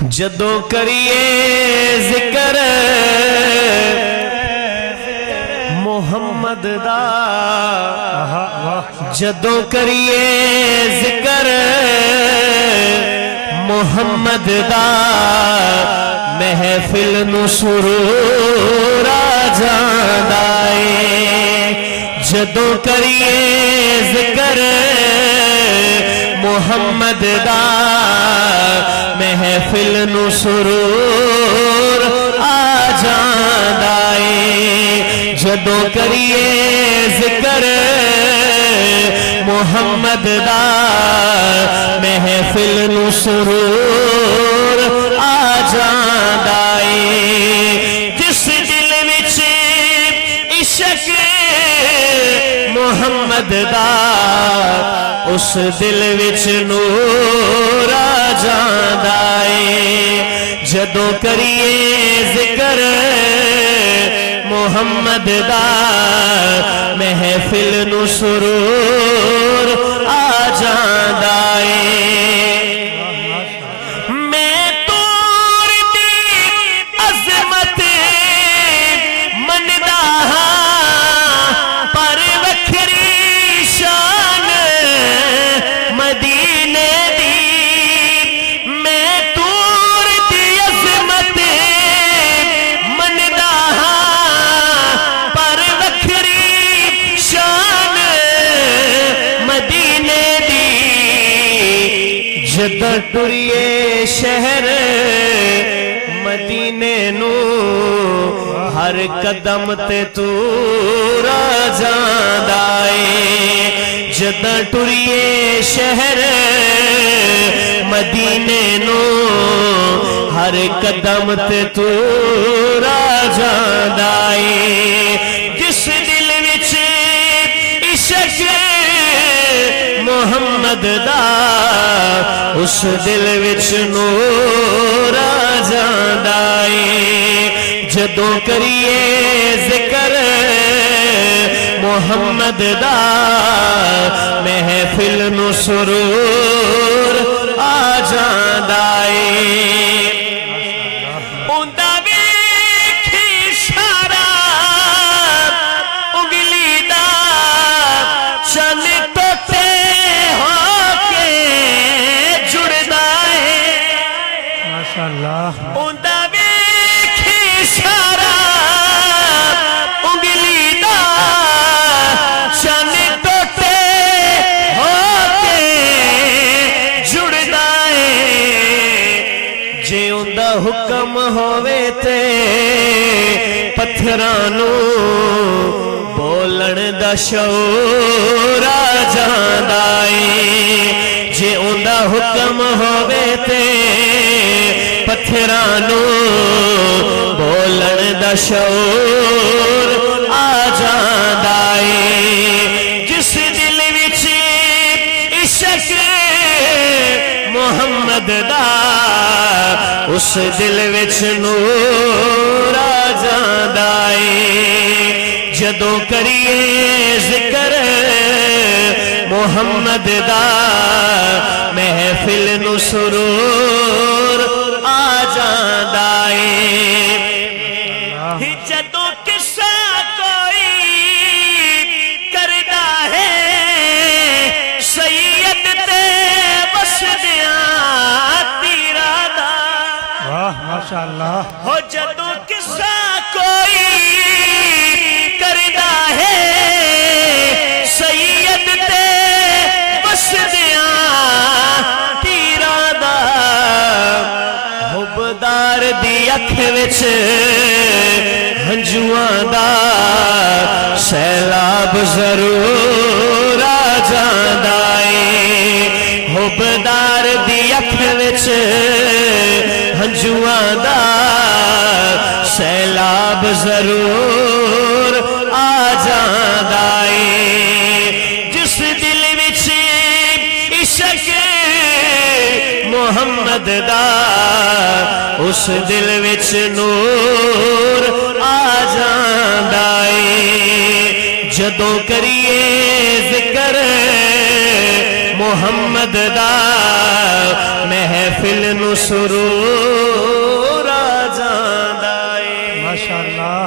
جدوں کریے ذکر محمد دا جدوں کریے ذکر محمد دا محفل نو سرور آ جاندا اے جدوں کریے ذکر محمد دا محفل نو سرور آ جاندا اے جدوں کریے ذکر محمد دا محفل نو سرور آ جاندا اے جس دل وچ عشق محمد دا اس دل وچ نور آ جاندا اے جدوں کریے ذکر محمد دا محفل نو سرور آ جاندا اے میں تور دی عظمت مندا ہاں پر وکھری شان مدینے دی میں تور دی عظمت مندا ہاں پر وکھری شان مدینے دی جدوں ٹریے شہر مدینے نو ہر قدم تے تور آ جاندا اے جدوں ٹریے شہر مدینے نو ہر قدم تے تور آ جاندا اے جس دل وچ عشق محمد دا اس دل وچ نور آ جاندا اے جدوں کریے ذکر محمد دا محفل نو سرور آ جاندا اے اوندا ویکھی اشارہ انگلی دا چن ٹوٹے ہو کے جڑدا اے ماشاءاللہ اوندا ویکھی اشارہ انگلی دا چن ٹوٹے ہو کے جڑدا اے جے اوندا حکم ہووے تے پتھراں نو بولن دا شعور آ جاندا اے جے اوندا حکم ہووے تے پتھراں نو بولن دا شعور آ جاندا اے جس دل وچ عشق محمد دا اس دل وچ نور آ جاندا اے جدوں کریے ذکر محمد دا محفل نو سرور آ جاندا اے جدوں قصہ کوئی کردا ہے سید تے بسدیاں تیرا دا واہ ماشاءاللہ ہو جدوں قصہ کوئی کردا ہے سید تے بسدیاں تیرا دا حبدار دی اکھ وچ ہنجواں دا سیلاب ضرور آ جاندا اے حبدار دی اکھ وچ ہنجواں دا سیلاب ضرور آ جاندا اے جس دل وچ عشق محمد دا اس دل وچ نور آ جاندا اے جدوں کریے ذکر محمد دا محفل محفل نو سرور آ جاندا اے ماشاءاللہ